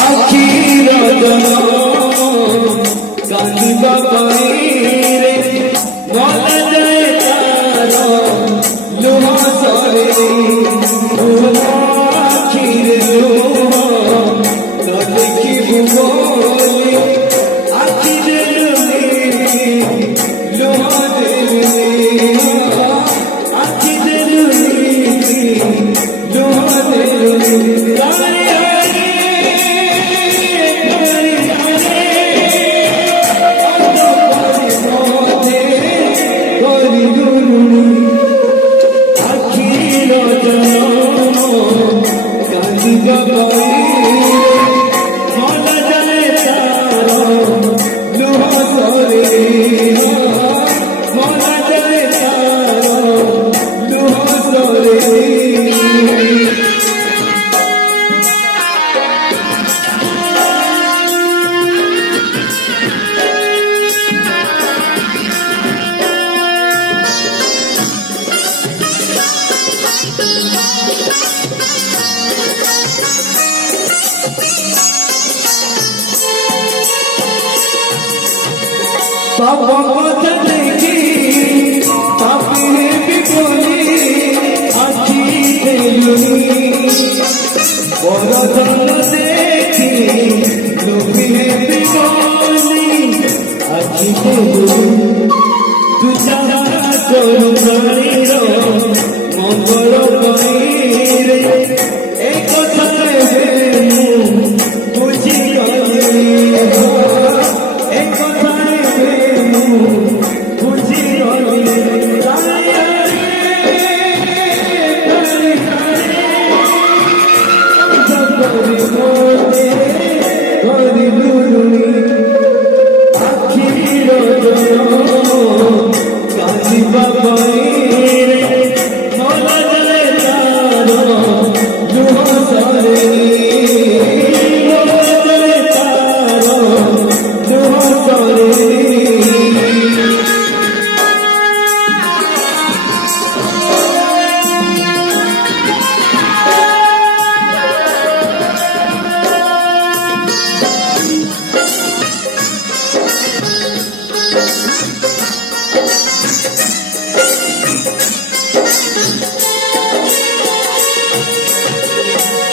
আখির গান্ধী বাবাইরে বলা যায় তার লোহা সরে আখির দেখি ভূগোলে আখির লোহা দেবে আখির লোহা দেবে বাবা কথা দেখি পাপে বিপদে আছি দেলুনি বড় ধন দেখি লোভে বিপদে আছি দেলুনি তু যারা করুণার মঙ্গল করিরে এই কথা বুঝি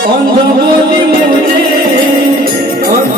অন্ধ বলি মুঝে অন্ধ